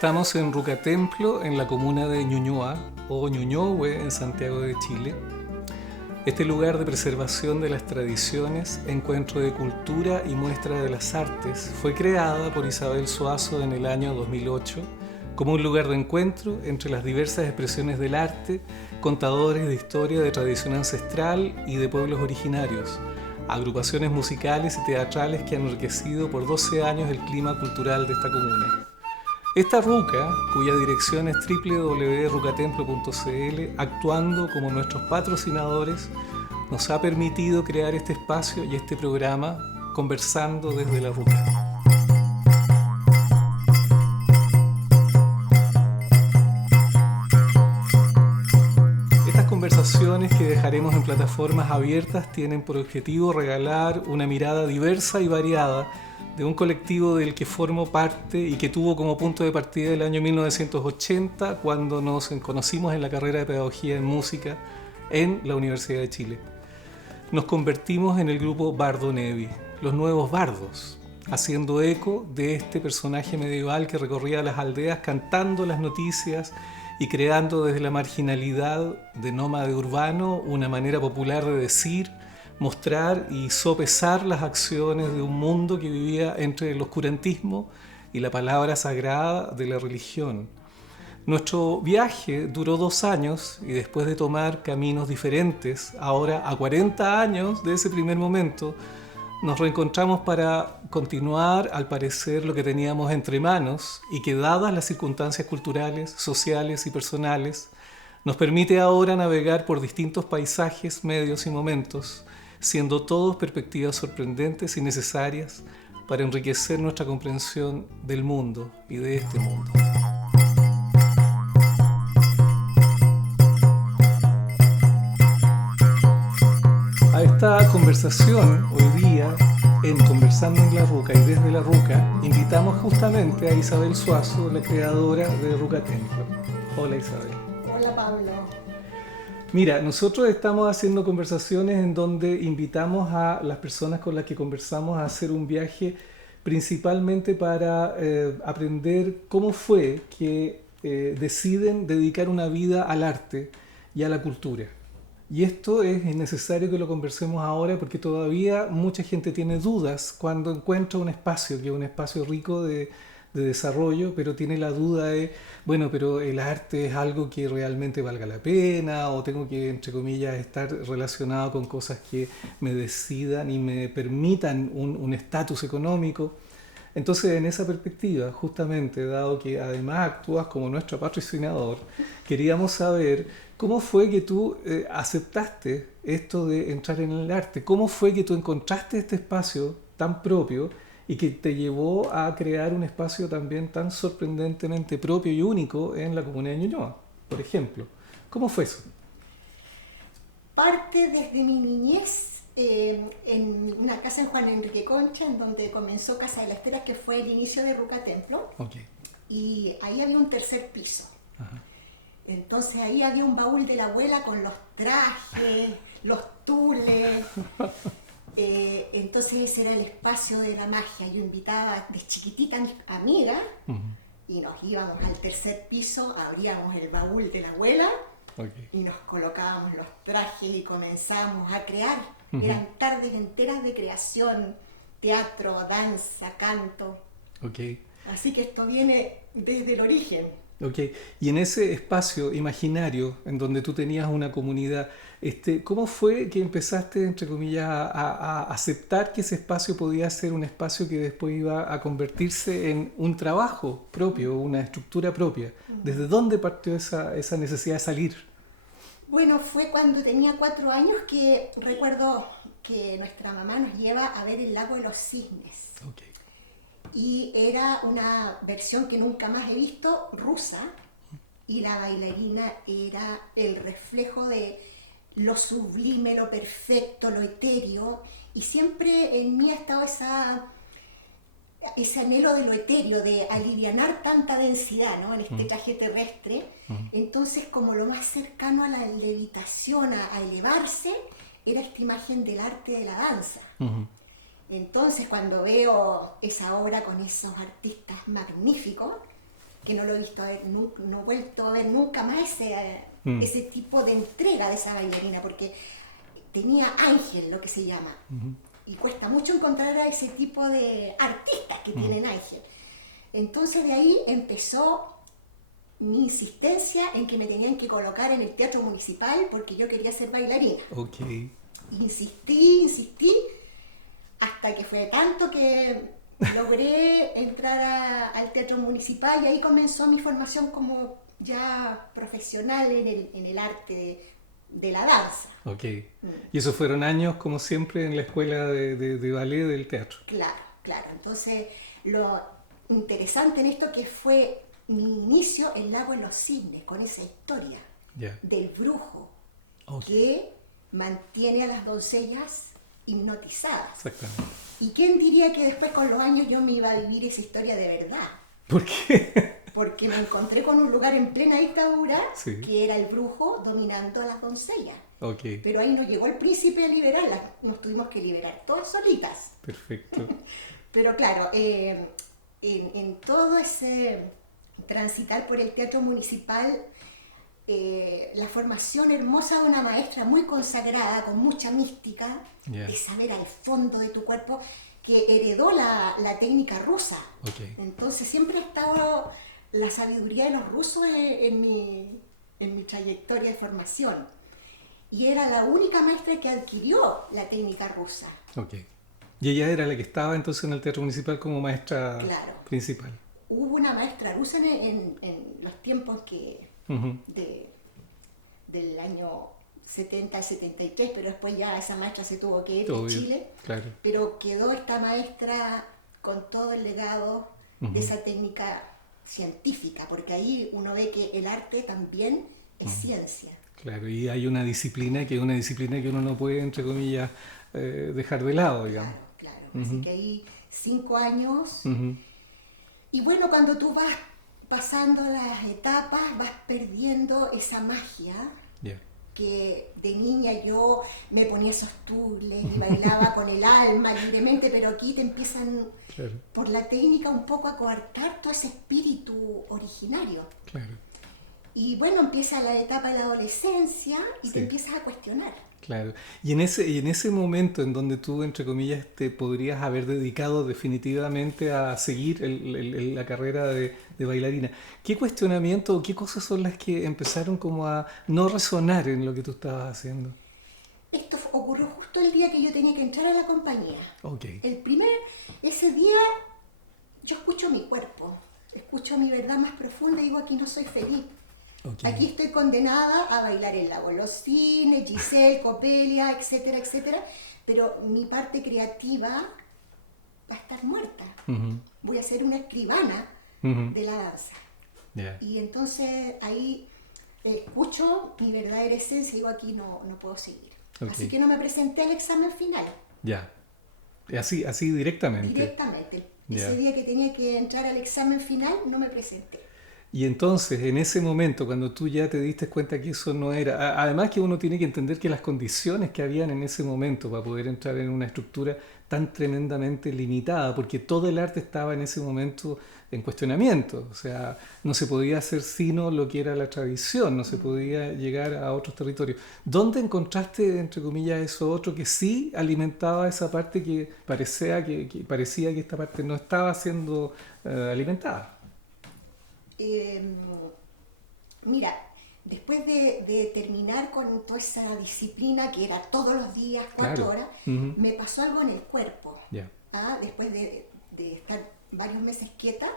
Estamos en Rucatemplo, en la comuna de Ñuñoa, o Ñuñohue, en Santiago de Chile. Este lugar de preservación de las tradiciones, encuentro de cultura y muestra de las artes fue creada por Isabel Zuazo en el año 2008 como un lugar de encuentro entre las diversas expresiones del arte, contadores de historia de tradición ancestral y de pueblos originarios, agrupaciones musicales y teatrales que han enriquecido por 12 años el clima cultural de esta comuna. Esta ruca, cuya dirección es www.rucatemplo.cl, actuando como nuestros patrocinadores, nos ha permitido crear este espacio y este programa Conversando desde la Ruca. Estas conversaciones que dejaremos en plataformas abiertas tienen por objetivo regalar una mirada diversa y variada de un colectivo del que formo parte y que tuvo como punto de partida el año 1980 cuando nos conocimos en la carrera de Pedagogía en Música en la Universidad de Chile. Nos convertimos en el grupo Bardo Nevi, los nuevos bardos, haciendo eco de este personaje medieval que recorría las aldeas cantando las noticias y creando desde la marginalidad de nómade urbano una manera popular de decir, mostrar y sopesar las acciones de un mundo que vivía entre el oscurantismo y la palabra sagrada de la religión. Nuestro viaje duró 2 años y después de tomar caminos diferentes, ahora a 40 años de ese primer momento, nos reencontramos para continuar, al parecer, lo que teníamos entre manos y que, dadas las circunstancias culturales, sociales y personales, nos permite ahora navegar por distintos paisajes, medios y momentos, siendo todos perspectivas sorprendentes y necesarias para enriquecer nuestra comprensión del mundo y de este mundo. A esta conversación hoy día, en Conversando en la Ruca y desde la Ruca, invitamos justamente a Isabel Zuazo, la creadora de Rucatemplo. Hola Isabel. Hola Pablo. Mira, nosotros estamos haciendo conversaciones en donde invitamos a las personas con las que conversamos a hacer un viaje principalmente para aprender cómo fue que deciden dedicar una vida al arte y a la cultura. Y esto es necesario que lo conversemos ahora porque todavía mucha gente tiene dudas cuando encuentra un espacio, que es un espacio rico de desarrollo, pero tiene la duda de, bueno, pero el arte es algo que realmente valga la pena o tengo que, entre comillas, estar relacionado con cosas que me decidan y me permitan un estatus económico. Entonces, en esa perspectiva, justamente, dado que además actúas como nuestro patrocinador, queríamos saber cómo fue que tú aceptaste esto de entrar en el arte, cómo fue que tú encontraste este espacio tan propio y que te llevó a crear un espacio también tan sorprendentemente propio y único en la comunidad de Ñuñoa, por ejemplo. ¿Cómo fue eso? Parte desde mi niñez en una casa en Juan Enrique Concha, en donde comenzó Casa de la Estera, que fue el inicio de Rucatemplo. Okay. Y ahí había un tercer piso. Ajá. Entonces ahí había un baúl de la abuela con los trajes, los tules. Entonces ese era el espacio de la magia. Yo invitaba de chiquitita a mis amigas y nos íbamos al tercer piso, abríamos el baúl de la abuela y nos colocábamos los trajes y comenzábamos a crear. Eran tardes enteras de creación, teatro, danza, canto. Así que esto viene desde el origen. Y en ese espacio imaginario en donde tú tenías una comunidad, ¿cómo fue que empezaste, entre comillas, a aceptar que ese espacio podía ser un espacio que después iba a convertirse en un trabajo propio, una estructura propia? ¿Desde dónde partió esa necesidad de salir? Bueno, fue cuando tenía 4 años que recuerdo que nuestra mamá nos lleva a ver el lago de los cisnes. Y era una versión que nunca más he visto, rusa, y la bailarina era el reflejo de lo sublime, lo perfecto, lo etéreo, y siempre en mí ha estado ese anhelo de lo etéreo, de alivianar tanta densidad, ¿no?, en este traje terrestre. Entonces, como lo más cercano a la levitación, a elevarse, era esta imagen del arte de la danza. Entonces, cuando veo esa obra con esos artistas magníficos, que no lo he visto a ver, no he vuelto a ver nunca más ese tipo de entrega de esa bailarina, porque tenía ángel, lo que se llama. Y cuesta mucho encontrar a ese tipo de artistas que tienen ángel. Entonces de ahí empezó mi insistencia en que me tenían que colocar en el Teatro Municipal porque yo quería ser bailarina. Okay. Insistí, hasta que fue tanto que logré entrar al Teatro Municipal y ahí comenzó mi formación como ya profesional en el arte de la danza. Okay. Y esos fueron años, como siempre, en la escuela de ballet del teatro. Claro. Entonces, lo interesante en esto que fue mi inicio en Lago de los Cisnes, con esa historia del brujo que mantiene a las doncellas hipnotizadas. Exactamente. ¿Y quién diría que después con los años yo me iba a vivir esa historia de verdad? ¿Por qué? Porque me encontré con un lugar en plena dictadura que era el brujo dominando a las doncellas. Okay. Pero ahí no llegó el príncipe a liberarlas, nos tuvimos que liberar todas solitas. Perfecto. Pero claro, en todo ese transitar por el Teatro Municipal, la formación hermosa de una maestra muy consagrada, con mucha mística, de saber al fondo de tu cuerpo, que heredó la técnica rusa. Okay. Entonces siempre ha estado la sabiduría de los rusos en mi trayectoria de formación. Y era la única maestra que adquirió la técnica rusa. Okay. Y ella era la que estaba entonces en el Teatro Municipal como maestra principal. Hubo una maestra rusa en los tiempos que del año 70 al 73, pero después ya esa maestra se tuvo que ir de Chile. Claro. Pero quedó esta maestra con todo el legado de esa técnica científica, porque ahí uno ve que el arte también es ciencia. Claro, y hay una disciplina que uno no puede, entre comillas, dejar de lado, digamos. Claro. Así que ahí 5 años. Y bueno, cuando tú vas pasando las etapas, vas perdiendo esa magia. Que de niña yo me ponía esos tules y bailaba con el alma libremente, pero aquí te empiezan, por la técnica, un poco a coartar todo ese espíritu originario. Claro. Y bueno, empieza la etapa de la adolescencia y te empiezas a cuestionar. Claro. Y en ese momento en donde tú, entre comillas, te podrías haber dedicado definitivamente a seguir la carrera de bailarina, ¿qué cuestionamiento o qué cosas son las que empezaron como a no resonar en lo que tú estabas haciendo? Esto ocurrió justo el día que yo tenía que entrar a la compañía. Okay. Ese día yo escucho mi cuerpo, escucho mi verdad más profunda y digo, aquí no soy feliz. Okay. Aquí estoy condenada a bailar el Lago de los Cisnes, Giselle, Coppelia, etcétera, etcétera, pero mi parte creativa va a estar muerta. Voy a ser una escribana de la danza. Y entonces ahí escucho mi verdadera esencia y digo, aquí no puedo seguir. Okay. Así que no me presenté al examen final. Así directamente. Directamente. Ese día que tenía que entrar al examen final no me presenté. Y entonces, en ese momento, cuando tú ya te diste cuenta que eso no era... Además que uno tiene que entender que las condiciones que habían en ese momento para poder entrar en una estructura tan tremendamente limitada, porque todo el arte estaba en ese momento en cuestionamiento. O sea, no se podía hacer sino lo que era la tradición, no se podía llegar a otros territorios. ¿Dónde encontraste, entre comillas, eso otro que sí alimentaba esa parte que parecía que esta parte no estaba siendo alimentada? Mira, después de terminar con toda esa disciplina que era todos los días, 4 horas, me pasó algo en el cuerpo. Después de estar varios meses quieta,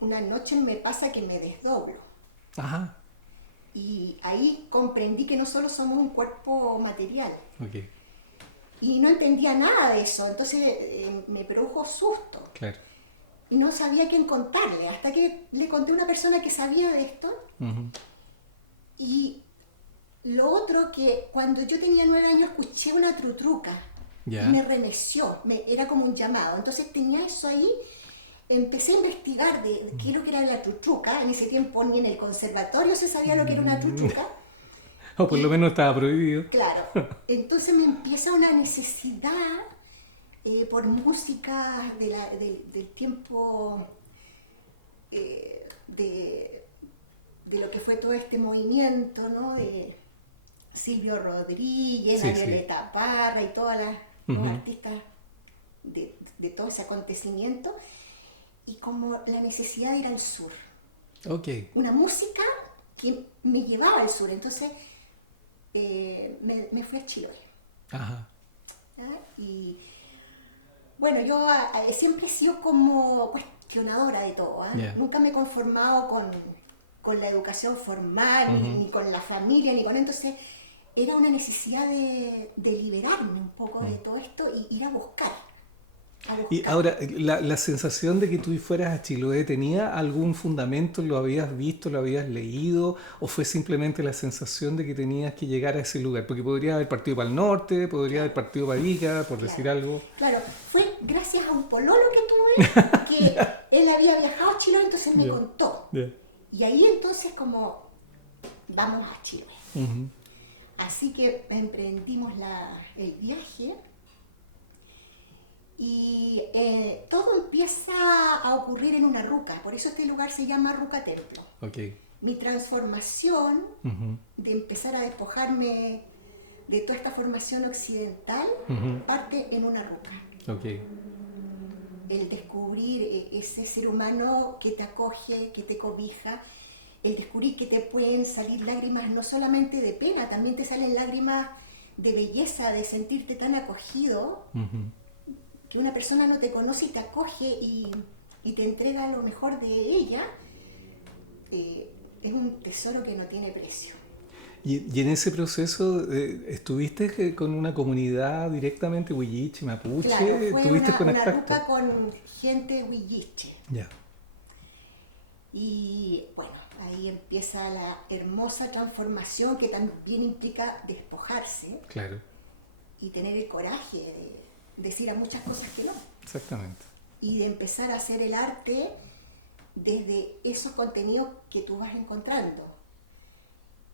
una noche me pasa que me desdoblo. Ajá. Y ahí comprendí que no solo somos un cuerpo material. Okay. Y no entendía nada de eso, entonces me produjo susto. Claro. Y no sabía a quién contarle, hasta que le conté a una persona que sabía de esto. Y lo otro, que cuando yo tenía 9 años escuché una trutruca y me remeció, era como un llamado. Entonces tenía eso ahí, empecé a investigar de qué es lo que era la trutruca. En ese tiempo ni en el conservatorio se sabía lo que era una trutruca. O por lo menos estaba prohibido. Claro, entonces me empieza una necesidad por música del tiempo de lo que fue todo este movimiento, ¿no? De Silvio Rodríguez, la Violeta Parra y todas las artistas de todo ese acontecimiento, y como la necesidad de ir al sur. Una música que me llevaba al sur, entonces me fui a Chiloé. Ajá. Y bueno, yo siempre he sido como cuestionadora de todo, nunca me he conformado con la educación formal, ni con la familia, ni con... Entonces era una necesidad de liberarme un poco de todo esto y ir a buscar. Y ahora, la sensación de que tú fueras a Chiloé, ¿tenía algún fundamento? ¿Lo habías visto, lo habías leído? ¿O fue simplemente la sensación de que tenías que llegar a ese lugar? Porque podría haber partido para el norte, podría haber partido para Ica, por decir algo. Claro, fue gracias a un pololo que tuve, que él había viajado a Chiloé, entonces me contó. Y ahí entonces como, vamos a Chiloé. Así que emprendimos el viaje. Y todo empieza a ocurrir en una ruca, por eso este lugar se llama Ruca Templo. Mi transformación de empezar a despojarme de toda esta formación occidental parte en una ruca. El descubrir ese ser humano que te acoge, que te cobija, el descubrir que te pueden salir lágrimas no solamente de pena, también te salen lágrimas de belleza, de sentirte tan acogido. Que una persona no te conoce y te acoge y te entrega lo mejor de ella, es un tesoro que no tiene precio. ¿Y en ese proceso estuviste con una comunidad directamente huilliche, mapuche? Claro, fue una ruca con gente huilliche. Y bueno, ahí empieza la hermosa transformación que también implica despojarse. Y tener el coraje de decir a muchas cosas que no. Exactamente. Y de empezar a hacer el arte desde esos contenidos que tú vas encontrando.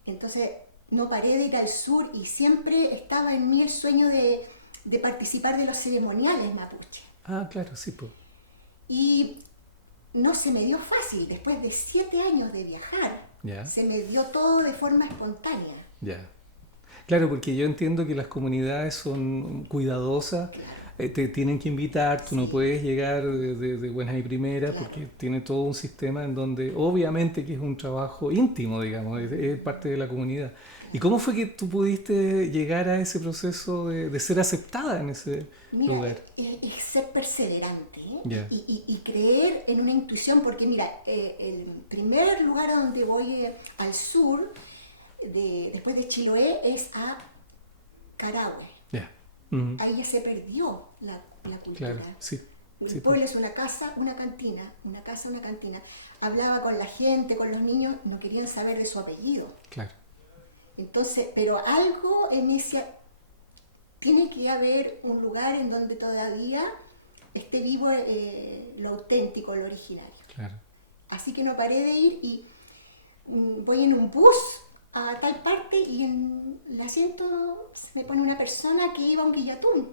Entonces, no paré de ir al sur y siempre estaba en mí el sueño de participar de los ceremoniales mapuche. Claro, sí, pues. Y no se me dio fácil, después de 7 años de viajar, se me dio todo de forma espontánea. Claro, porque yo entiendo que las comunidades son cuidadosas, te tienen que invitar, tú no puedes llegar de buenas y primeras, porque tiene todo un sistema en donde obviamente que es un trabajo íntimo, digamos, es parte de la comunidad. ¿Y cómo fue que tú pudiste llegar a ese proceso de ser aceptada en ese lugar? Es ser perseverante y creer en una intuición, porque mira, el primer lugar a donde voy al sur, después de Chiloé, es a Carahue. Ahí ya se perdió la cultura. Claro, sí. El pueblo es una casa, una cantina, una casa, una cantina. Hablaba con la gente, con los niños, no querían saber de su apellido. Entonces, pero algo en ese... Tiene que haber un lugar en donde todavía esté vivo lo auténtico, lo original. Así que no paré de ir y voy en un bus a tal parte y en el asiento se me pone una persona que iba a un guillatún,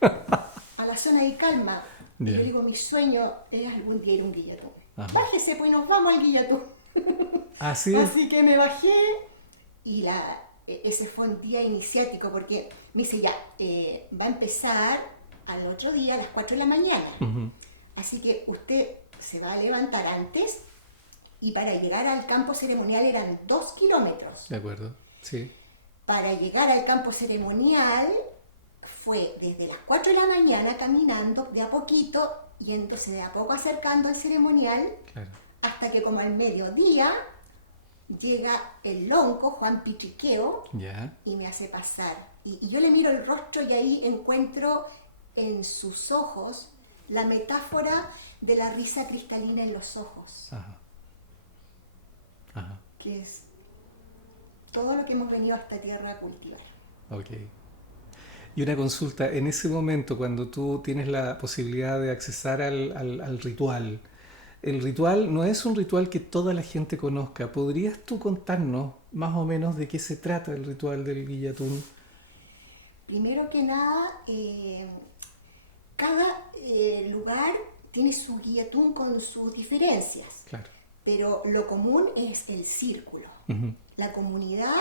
a la zona de Calma. Y yo digo, mi sueño es algún día ir a un guillatún. Bájese, pues nos vamos al guillatún. Así que me bajé y ese fue un día iniciático porque me dice va a empezar al otro día a las 4 de la mañana. Así que usted se va a levantar antes. Y para llegar al campo ceremonial eran 2 kilómetros. De acuerdo, sí. Para llegar al campo ceremonial fue desde las 4 de la mañana caminando de a poquito, yéndose de a poco acercando al ceremonial, hasta que como al mediodía llega el lonco, Juan Pitriqueo, y me hace pasar. Y yo le miro el rostro y ahí encuentro en sus ojos la metáfora de la risa cristalina en los ojos. Que es todo lo que hemos venido a esta tierra a cultivar. Y una consulta, en ese momento cuando tú tienes la posibilidad de accesar al ritual, el ritual no es un ritual que toda la gente conozca. ¿Podrías tú contarnos más o menos de qué se trata el ritual del guillatún? Primero que nada, cada lugar tiene su guillatún con sus diferencias. pero lo común es el círculo. Uh-huh. La comunidad,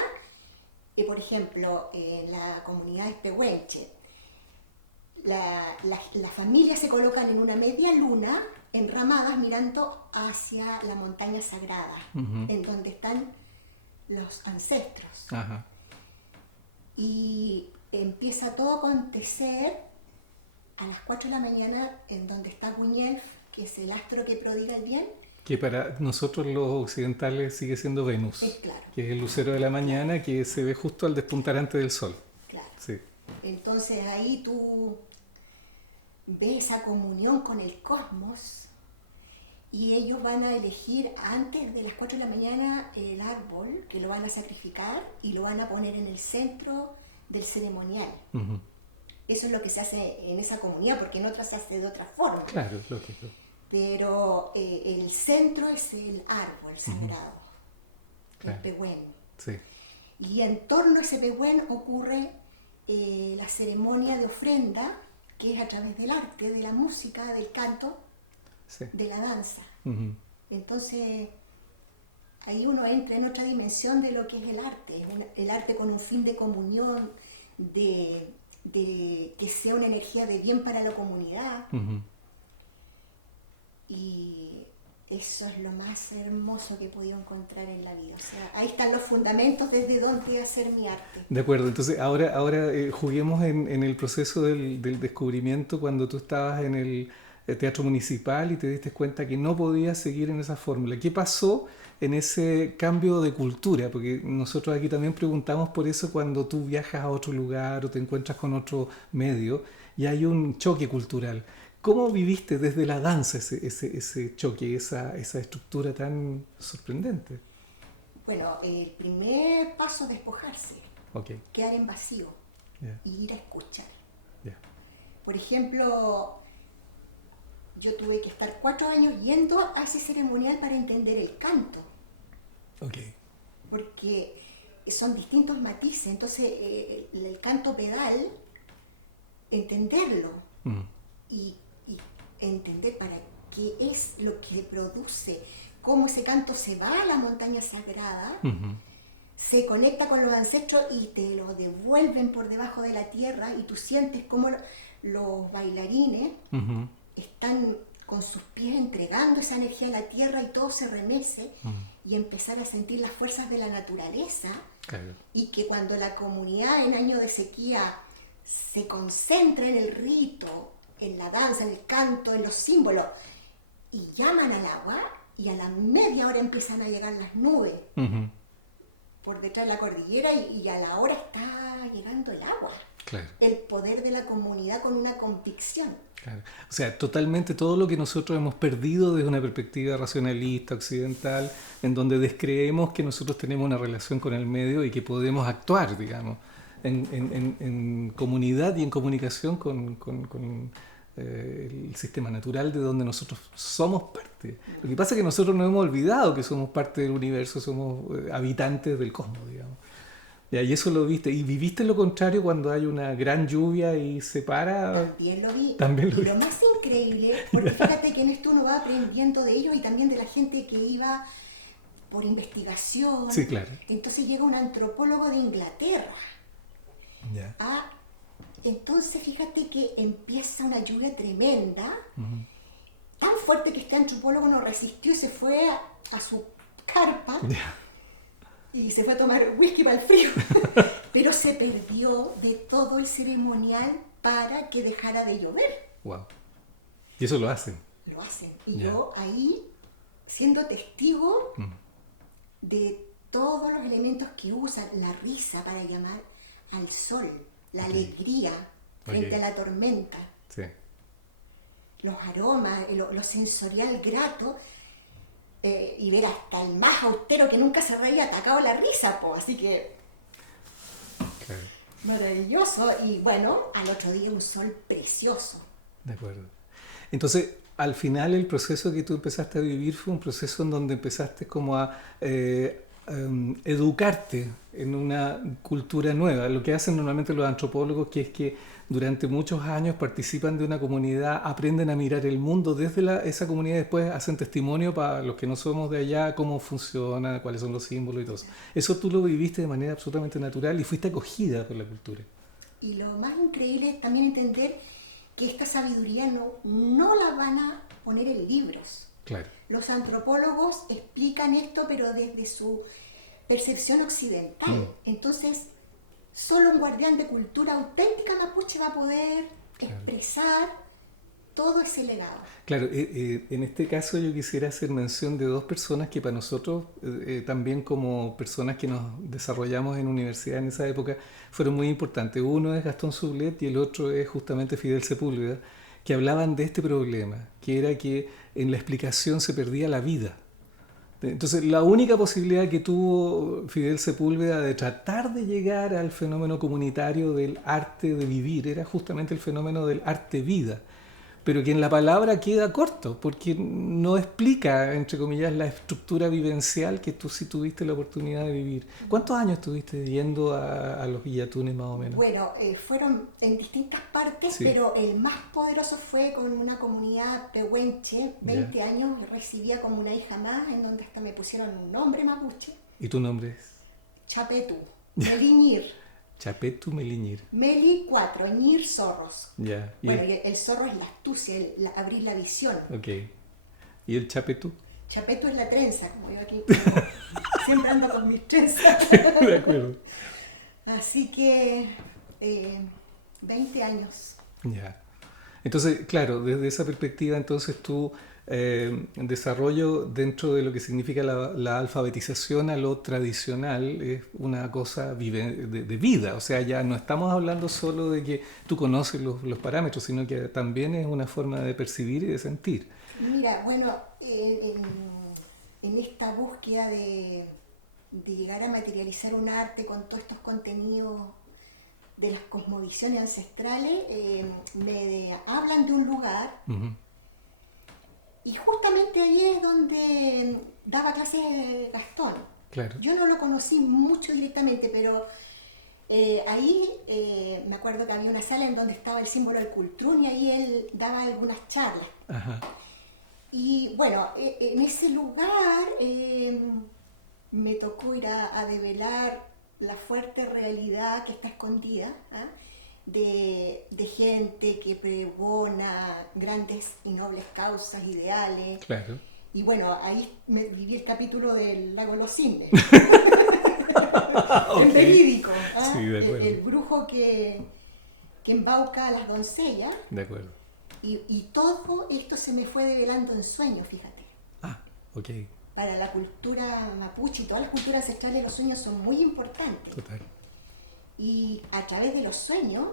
por ejemplo, en la comunidad de Pehuenche, las familias se colocan en una media luna, enramadas, mirando hacia la montaña sagrada, uh-huh, en donde están los ancestros. ajá, Y empieza todo a acontecer a las 4 de la mañana, en donde está Guñelf, que es el astro que prodiga el bien. que para nosotros los occidentales sigue siendo Venus, Claro, que es el lucero de la mañana que se ve justo al despuntar antes del sol. claro. Sí. Entonces ahí tú ves esa comunión con el cosmos, y ellos van a elegir antes de las 4 de la mañana el árbol que lo van a sacrificar y lo van a poner en el centro del ceremonial. Uh-huh. Eso es lo que se hace en esa comunidad, porque en otras se hace de otra forma. Claro, lógico. Pero el centro es el árbol sagrado, Claro. el pehuen. Sí. Y en torno a ese pehuen ocurre la ceremonia de ofrenda, que es a través del arte, de la música, del canto, Sí. de la danza. Uh-huh. Entonces, ahí uno entra en otra dimensión de lo que es el arte. El arte con un fin de comunión, de que sea una energía de bien para la comunidad. Uh-huh. Y eso es lo más hermoso que he podido encontrar en la vida. O sea, ahí están los fundamentos desde donde hacer mi arte. De acuerdo, entonces ahora juguemos en el proceso del descubrimiento cuando tú estabas en el Teatro Municipal y te diste cuenta que no podías seguir en esa fórmula. ¿Qué pasó en ese cambio de cultura? Porque nosotros aquí también preguntamos por eso cuando tú viajas a otro lugar o te encuentras con otro medio y hay un choque cultural. ¿Cómo viviste desde la danza ese choque, esa estructura tan sorprendente? Bueno, el primer paso es despojarse, Okay. quedar en vacío Yeah. y ir a escuchar. Yeah. Por ejemplo, yo tuve que estar 4 años yendo a ese ceremonial para entender el canto, Okay. porque son distintos matices. Entonces, el canto pedal, entenderlo Mm. y entender para qué es lo que produce, cómo ese canto se va a la montaña sagrada, Uh-huh. se conecta con los ancestros y te lo devuelven por debajo de la tierra, y tú sientes cómo los bailarines Uh-huh. están con sus pies entregando esa energía a la tierra, y todo se remece, y empezar a sentir las fuerzas de la naturaleza. Claro. Y que cuando la comunidad en año de sequía se concentra en el rito, en la danza, en el canto, en los símbolos, y llaman al agua, y a la media hora empiezan a llegar las nubes Uh-huh. por detrás de la cordillera, y a la hora está llegando el agua. Claro. El poder de la comunidad con una convicción. Claro. O sea, totalmente todo lo que nosotros hemos perdido desde una perspectiva racionalista, occidental, en donde descreemos que nosotros tenemos una relación con el medio y que podemos actuar, digamos, en comunidad y en comunicación con el sistema natural de donde nosotros somos parte. Lo que pasa es que nosotros nos hemos olvidado que somos parte del universo, somos habitantes del cosmos, digamos. Ya, y eso lo viste. ¿Y viviste lo contrario cuando hay una gran lluvia y se para? También lo vi. También lo y vi. lo más increíble, porque fíjate que en esto uno va aprendiendo de ellos y también de la gente que iba por investigación. Sí, claro. Entonces llega un antropólogo de Inglaterra. Ya. Entonces fíjate que empieza una lluvia tremenda, Uh-huh. tan fuerte que este antropólogo no resistió y se fue a su carpa. Ya. Y se fue a tomar whisky para el frío, pero se perdió de todo el ceremonial para que dejara de llover. Wow. Y eso lo hacen. Lo hacen. Y Ya. yo ahí, siendo testigo Mm. de todos los elementos que usan, la risa para llamar al sol, la alegría frente Ok. a la tormenta, Sí. los aromas, lo sensorial grato, y ver hasta el más austero que nunca se reía atacado a la risa, po. Así que Claro. maravilloso. Y bueno, al otro día un sol precioso. De acuerdo. Entonces, al final el proceso que tú empezaste a vivir fue un proceso en donde empezaste como a educarte en una cultura nueva. Lo que hacen normalmente los antropólogos, que es que durante muchos años participan de una comunidad, aprenden a mirar el mundo desde esa comunidad y después hacen testimonio para los que no somos de allá, cómo funciona, cuáles son los símbolos y todo eso. Eso tú lo viviste de manera absolutamente natural y fuiste acogida por la cultura. Y lo más increíble es también entender que esta sabiduría no la van a poner en libros. Claro. Los antropólogos explican esto, pero desde su percepción occidental. Entonces, solo un guardián de cultura auténtica mapuche va a poder expresar todo ese legado. Claro, en este caso yo quisiera hacer mención de dos personas que para nosotros, también como personas que nos desarrollamos en universidad en esa época, fueron muy importantes. Uno es Gastón Sublet y el otro es justamente Fidel Sepúlveda, que hablaban de este problema, que era que en la explicación se perdía la vida. Entonces, la única posibilidad que tuvo Fidel Sepúlveda de tratar de llegar al fenómeno comunitario del arte de vivir era justamente el fenómeno del arte-vida, pero que en la palabra queda corto, porque no explica, entre comillas, la estructura vivencial que tú sí tuviste la oportunidad de vivir. ¿Cuántos años estuviste yendo a los Illatunes más o menos? Bueno, fueron en distintas partes, sí. Pero el más poderoso fue con una comunidad pehuenche, 20 años, recibía como una hija más, en donde hasta me pusieron un nombre mapuche. ¿Y tu nombre es? Chapetu, Meliñir. Chapetu Meliñir. Meli 4, Ñir zorros. Ya. Bueno, y el zorro es la astucia, abrir la visión. Ok. ¿Y el chapetu? Chapetu es la trenza, como yo aquí. Siempre ando con mis trenzas. De acuerdo. Así que 20 años. Ya. Entonces, claro, desde esa perspectiva, entonces tú desarrollo dentro de lo que significa la alfabetización a lo tradicional es una cosa de vida, o sea, ya no estamos hablando solo de que tú conoces los parámetros, sino que también es una forma de percibir y de sentir. Mira, bueno, en esta búsqueda de llegar a materializar un arte con todos estos contenidos de las cosmovisiones ancestrales, me hablan de un lugar. Uh-huh. Y justamente ahí es donde daba clases Gastón. Claro. Yo no lo conocí mucho directamente, pero ahí me acuerdo que había una sala en donde estaba el símbolo del Cultrún y ahí él daba algunas charlas. Ajá. Y bueno, en ese lugar me tocó ir a develar la fuerte realidad que está escondida, ¿eh? De gente que pregona grandes y nobles causas, ideales. Claro. Y bueno, ahí me viví el capítulo del Lago de los Cisnes. Okay. El verídico, ¿eh? Sí, de acuerdo. El brujo que embauca a las doncellas. De acuerdo. Y todo esto se me fue develando en sueños, fíjate. Ah, ok. Para la cultura mapuche y todas las culturas ancestrales los sueños son muy importantes. Total. Y a través de los sueños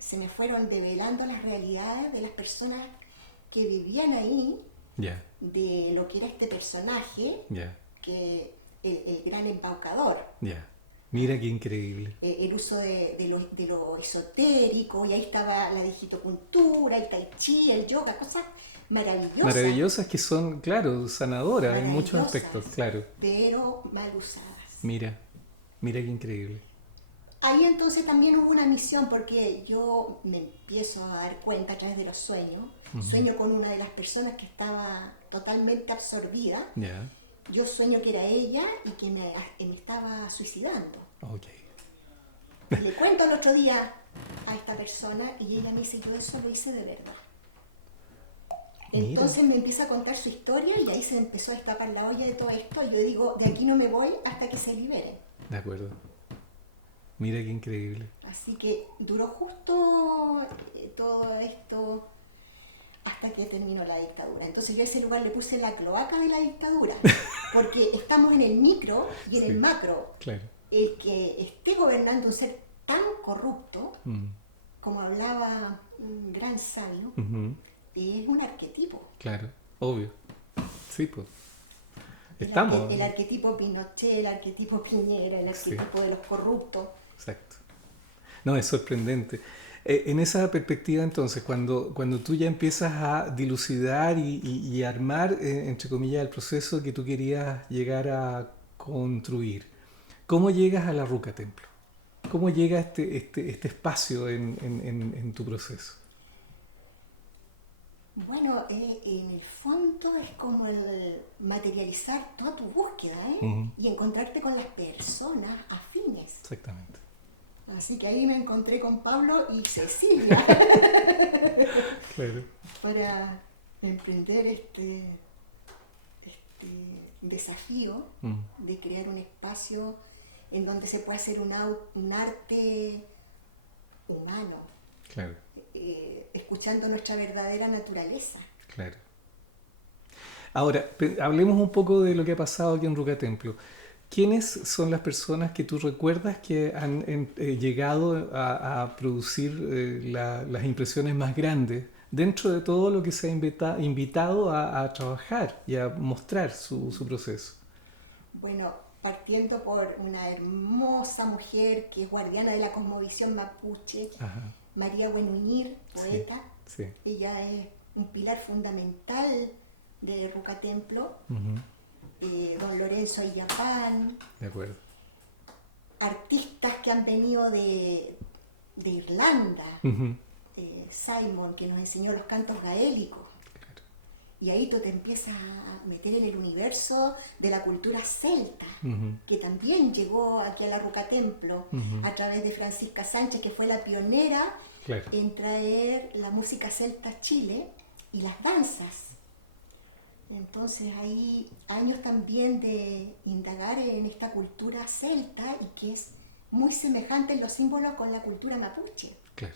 se me fueron develando las realidades de las personas que vivían ahí, yeah. De lo que era este personaje, yeah. Que el gran embaucador. Yeah. Mira qué increíble. El uso de lo esotérico, y ahí estaba la digitopuntura, el tai chi, el yoga, cosas maravillosas. Maravillosas que son, claro, sanadoras en muchos aspectos, claro. Pero mal usadas. Mira qué increíble. Ahí entonces también hubo una misión, porque yo me empiezo a dar cuenta a través de los sueños. Uh-huh. Sueño con una de las personas que estaba totalmente absorbida. Yeah. Yo sueño que era ella y que me estaba suicidando. Okay. Y le cuento el otro día a esta persona y ella me dice, yo eso lo hice de verdad. Entonces me empieza a contar su historia y ahí se empezó a destapar la olla de todo esto. Y yo digo, de aquí no me voy hasta que se liberen. De acuerdo. Mira qué increíble. Así que duró justo todo esto hasta que terminó la dictadura. Entonces yo a ese lugar le puse la cloaca de la dictadura, porque estamos en el micro y en el macro. Claro. El que esté gobernando un ser tan corrupto, como hablaba un gran sabio, uh-huh. Es un arquetipo. Claro, obvio. Sí, pues. El arquetipo Pinochet, el arquetipo Piñera, el arquetipo de los corruptos. Exacto. No, es sorprendente. En esa perspectiva, entonces, cuando tú ya empiezas a dilucidar y armar, entre comillas, el proceso que tú querías llegar a construir, ¿cómo llegas a la Ruca Templo? ¿Cómo llega este espacio en tu proceso? Bueno, en el fondo es como el materializar toda tu búsqueda, y encontrarte con las personas afines. Exactamente. Así que ahí me encontré con Pablo y Cecilia Claro. para emprender este desafío de crear un espacio en donde se pueda hacer un arte humano, Claro. escuchando nuestra verdadera naturaleza. Claro. Ahora, hablemos un poco de lo que ha pasado aquí en Ruca Templo. ¿Quiénes son las personas que tú recuerdas que han llegado a producir las impresiones más grandes dentro de todo lo que se ha invitado a trabajar y a mostrar su proceso? Bueno, partiendo por una hermosa mujer que es guardiana de la cosmovisión mapuche, Ajá. María Buenuñir, poeta. Sí. Ella es un pilar fundamental de Ruca Templo. Don Lorenzo Ayapán. De acuerdo. Artistas que han venido de Irlanda. Simon, que nos enseñó los cantos gaélicos. Claro. Y ahí tú te empiezas a meter en el universo de la cultura celta, que también llegó aquí a la Ruca Templo a través de Francisca Sánchez, que fue la pionera en traer la música celta a Chile y las danzas. Entonces hay años también de indagar en esta cultura celta y que es muy semejante en los símbolos con la cultura mapuche. Claro.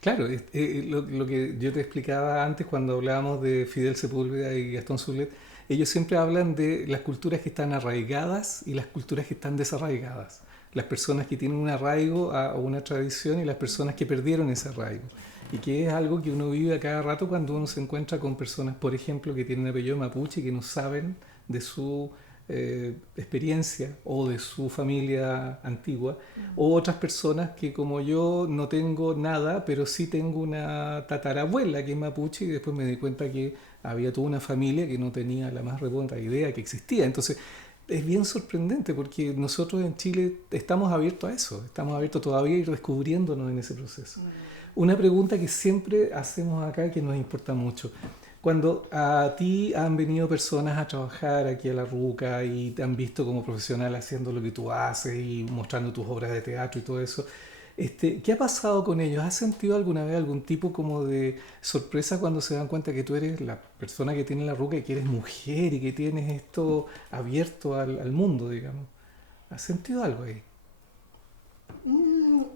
Claro, lo que yo te explicaba antes cuando hablábamos de Fidel Sepúlveda y Gastón Zulet, ellos siempre hablan de las culturas que están arraigadas y las culturas que están desarraigadas. Las personas que tienen un arraigo a una tradición y las personas que perdieron ese arraigo. Y que es algo que uno vive a cada rato cuando uno se encuentra con personas, por ejemplo, que tienen apellido mapuche y que no saben de su experiencia o de su familia antigua, o otras personas que como yo no tengo nada, pero sí tengo una tatarabuela que es mapuche y después me di cuenta que había toda una familia que no tenía la más remota idea que existía. Entonces es bien sorprendente porque nosotros en Chile estamos abiertos a eso, estamos abiertos todavía a ir descubriéndonos en ese proceso. Una pregunta que siempre hacemos acá que nos importa mucho. Cuando a ti han venido personas a trabajar aquí a la Ruca y te han visto como profesional haciendo lo que tú haces y mostrando tus obras de teatro y todo eso, ¿qué ha pasado con ellos? ¿Has sentido alguna vez algún tipo como de sorpresa cuando se dan cuenta que tú eres la persona que tiene la Ruca y que eres mujer y que tienes esto abierto al mundo, digamos? ¿Has sentido algo ahí?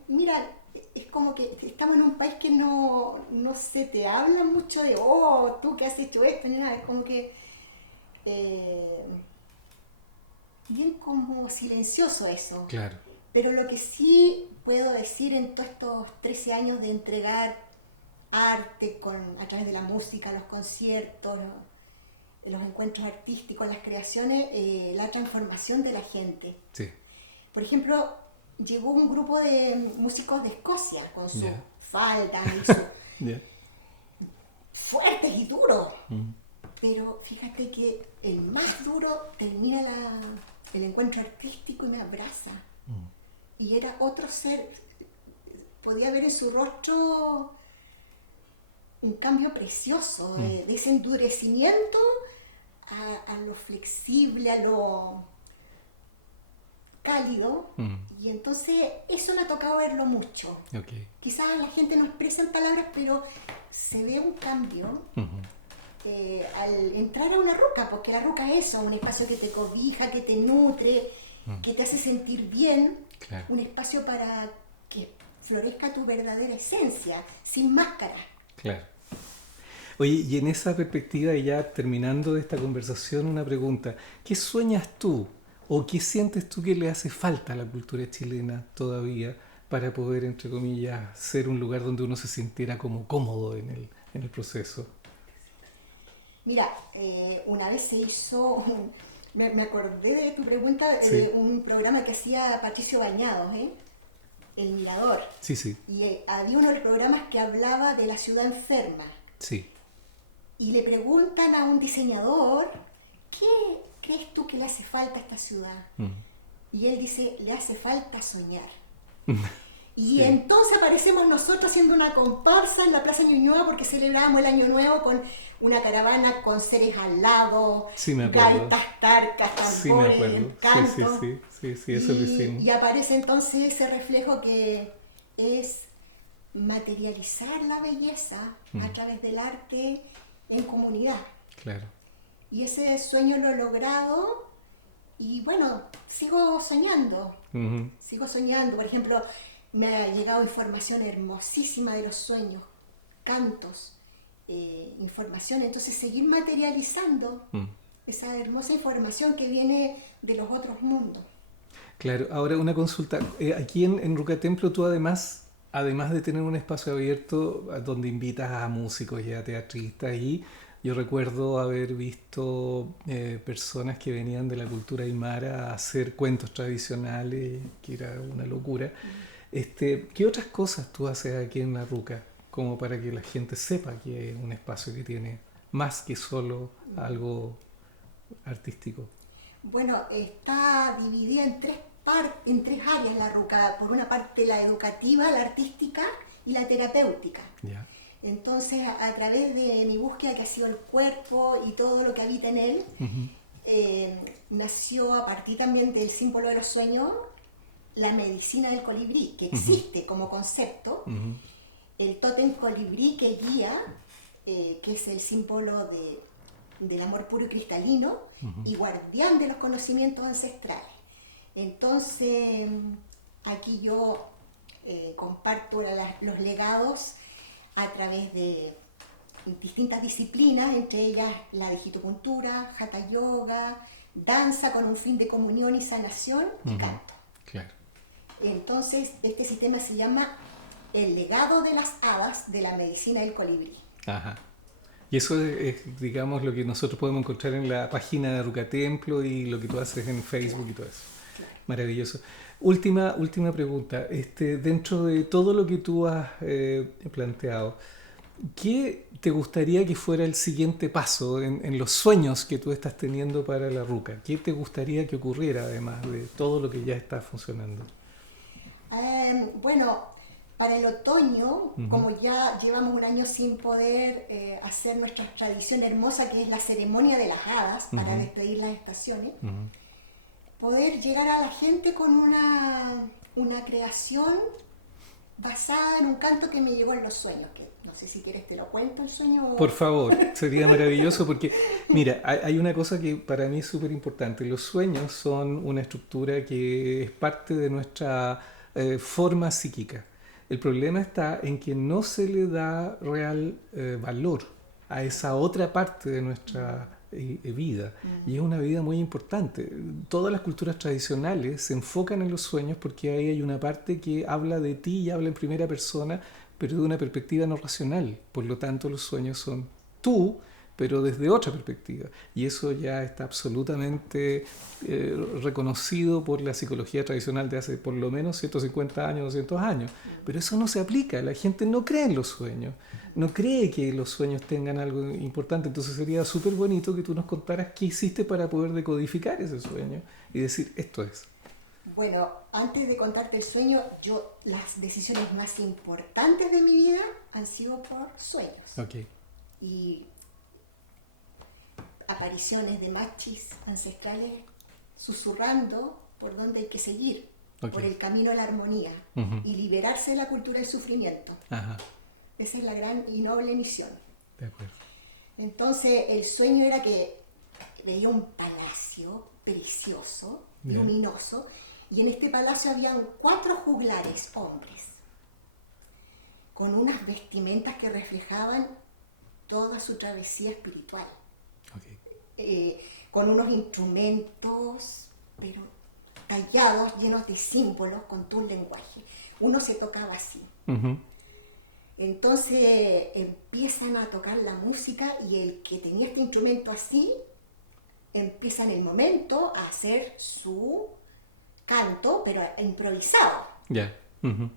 Mira, es como que estamos en un país que no se te habla mucho de, oh, tú que has hecho esto, ni nada. Es como que bien como silencioso eso. Claro. Pero lo que sí puedo decir en todos estos 13 años de entregar arte a través de la música, los conciertos, los encuentros artísticos, las creaciones, la transformación de la gente. Sí. Por ejemplo, llegó un grupo de músicos de Escocia con su falda y su fuertes y duros. Pero fíjate que el más duro termina el encuentro artístico y me abraza. Y era otro ser, podía ver en su rostro un cambio precioso, de ese endurecimiento a lo flexible, a lo cálido. Y entonces eso me ha tocado verlo mucho. Okay. Quizás la gente no expresa en palabras, pero se ve un cambio al entrar a una ruca, porque la ruca es eso, un espacio que te cobija, que te nutre, que te hace sentir bien, claro. Un espacio para que florezca tu verdadera esencia, sin máscara. Claro. Oye, y en esa perspectiva, y ya terminando esta conversación, una pregunta. ¿Qué sueñas tú o qué sientes tú que le hace falta a la cultura chilena todavía para poder, entre comillas, ser un lugar donde uno se sintiera como cómodo en el proceso? Mira, una vez se hizo, me acordé de tu pregunta, un programa que hacía Patricio Bañados, El Mirador. Sí, sí. Y había uno de los programas que hablaba de la ciudad enferma. Sí. Y le preguntan a un diseñador, ¿qué crees tú que le hace falta a esta ciudad? Y él dice, le hace falta soñar. Y Sí. entonces aparecemos nosotros haciendo una comparsa en la Plaza Ñuñoa porque celebrábamos el Año Nuevo con una caravana con seres al lado, Sí, me acuerdo. gaitas, tarcas, Sí, me tambores, acuerdo. Sí, sí, cantos. sí. Sí, sí, eso lo hicimos. Y aparece entonces ese reflejo que es materializar la belleza a través del arte en comunidad. Claro. Y ese sueño lo he logrado y bueno, Ujú. sigo soñando. Por ejemplo, me ha llegado información hermosísima de los sueños, cantos, información. Entonces seguir materializando Mm. esa hermosa información que viene de los otros mundos. Claro, ahora una consulta. Aquí en Ruca Templo tú además de tener un espacio abierto donde invitas a músicos y a teatristas, y yo recuerdo haber visto personas que venían de la cultura aymara a hacer cuentos tradicionales, que era una locura. ¿Qué otras cosas tú haces aquí en la Ruca? Como para que la gente sepa que es un espacio que tiene más que solo algo artístico. Bueno, está dividida en tres áreas la RUCA. Por una parte la educativa, la artística y la terapéutica. Ya. Entonces, a través de mi búsqueda que ha sido el cuerpo y todo lo que habita en él, Ujú, nació a partir también del símbolo de los sueños la medicina del colibrí, que ujú, existe como concepto, ujú, el tótem colibrí que guía, que es el símbolo del amor puro y cristalino ujú. y guardián de los conocimientos ancestrales. Entonces, aquí yo comparto los legados a través de distintas disciplinas, entre ellas la digitopuntura, hatha yoga, danza con un fin de comunión y sanación y Ujú. canto. Claro. Entonces, este sistema se llama el legado de las hadas de la medicina del colibrí. Ajá. Y eso digamos, lo que nosotros podemos encontrar en la página de Ruca Templo y lo que tú haces en Facebook y todo eso. Claro. Maravilloso. Última pregunta. Dentro de todo lo que tú has planteado, ¿qué te gustaría que fuera el siguiente paso en los sueños que tú estás teniendo para la Ruca? ¿Qué te gustaría que ocurriera además de todo lo que ya está funcionando? Bueno, para el otoño, Ujú, como ya llevamos un año sin poder hacer nuestra tradición hermosa, que es la ceremonia de las hadas, para ujú, despedir las estaciones, ujú. poder llegar a la gente con una creación basada en un canto que me llegó en los sueños, que no sé si quieres te lo cuento el sueño. Por favor, sería maravilloso porque, mira, hay una cosa que para mí es súper importante. Los sueños son una estructura que es parte de nuestra forma psíquica. El problema está en que no se le da real valor a esa otra parte de nuestra vida. Y es una vida muy importante. Todas las culturas tradicionales se enfocan en los sueños porque ahí hay una parte que habla de ti y habla en primera persona, pero de una perspectiva no racional. Por lo tanto, los sueños son tú, pero desde otra perspectiva. Y eso ya está absolutamente reconocido por la psicología tradicional de hace por lo menos 150 años, 200 años. Pero eso no se aplica. La gente no cree en los sueños. No cree que los sueños tengan algo importante. Entonces sería súper bonito que tú nos contaras qué hiciste para poder decodificar ese sueño y decir, esto es. Bueno, antes de contarte el sueño, las decisiones más importantes de mi vida han sido por sueños. Ok. Y apariciones de machis ancestrales susurrando por dónde hay que seguir, Ok. por el camino a la armonía Ujú. y liberarse de la cultura del sufrimiento. Ajá. Esa es la gran y noble misión. De acuerdo. Entonces el sueño era que veía un palacio precioso, Ya. luminoso, y en este palacio habían 4 juglares hombres, con unas vestimentas que reflejaban toda su travesía espiritual, Ok. con unos instrumentos, pero tallados, llenos de símbolos, con tu lenguaje. Uno se tocaba así. Ujú. Entonces empiezan a tocar la música y el que tenía este instrumento así empieza en el momento a hacer su canto, pero improvisado. Ya. Ujú.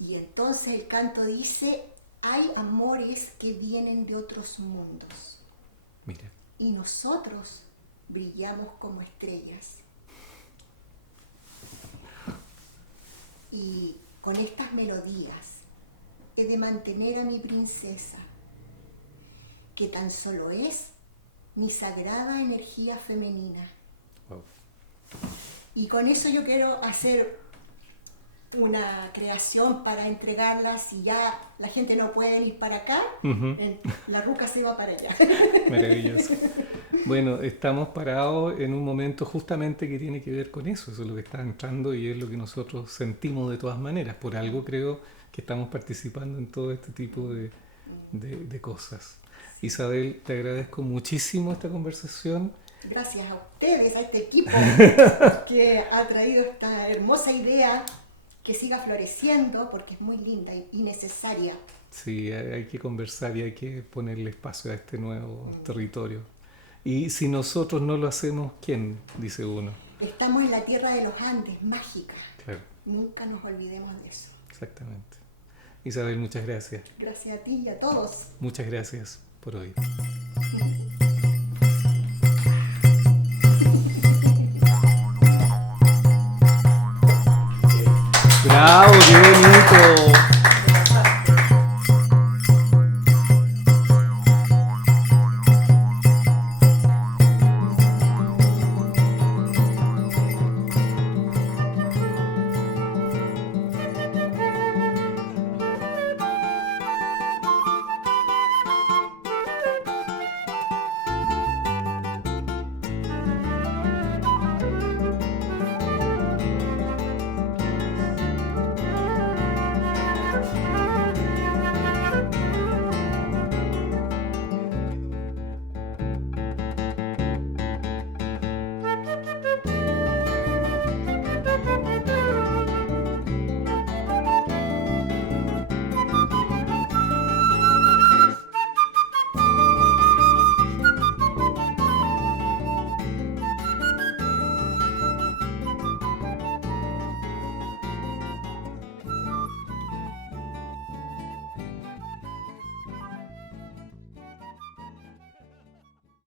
Y entonces el canto dice, hay amores que vienen de otros mundos Mira. y nosotros brillamos como estrellas. y con estas melodías he de mantener a mi princesa, que tan solo es mi sagrada energía femenina. Wow. Y con eso yo quiero hacer una creación para entregarla. Si ya la gente no puede ir para acá, la ruca se va para allá. Maravilloso. Bueno, estamos parados en un momento justamente que tiene que ver con eso. Eso es lo que está entrando y es lo que nosotros sentimos de todas maneras. Por algo creo que estamos participando en todo este tipo de cosas. Isabel, te agradezco muchísimo esta conversación. Gracias a ustedes, a este equipo que ha traído esta hermosa idea, que siga floreciendo porque es muy linda y necesaria. Sí, hay que conversar y hay que ponerle espacio a este nuevo territorio. Y si nosotros no lo hacemos, ¿quién? Dice uno. Estamos en la tierra de los Andes, mágica. Claro. Nunca nos olvidemos de eso. Exactamente. Isabel, muchas gracias. Gracias a ti y a todos. Muchas gracias por hoy. ¡Bravo! ¡Qué bonito!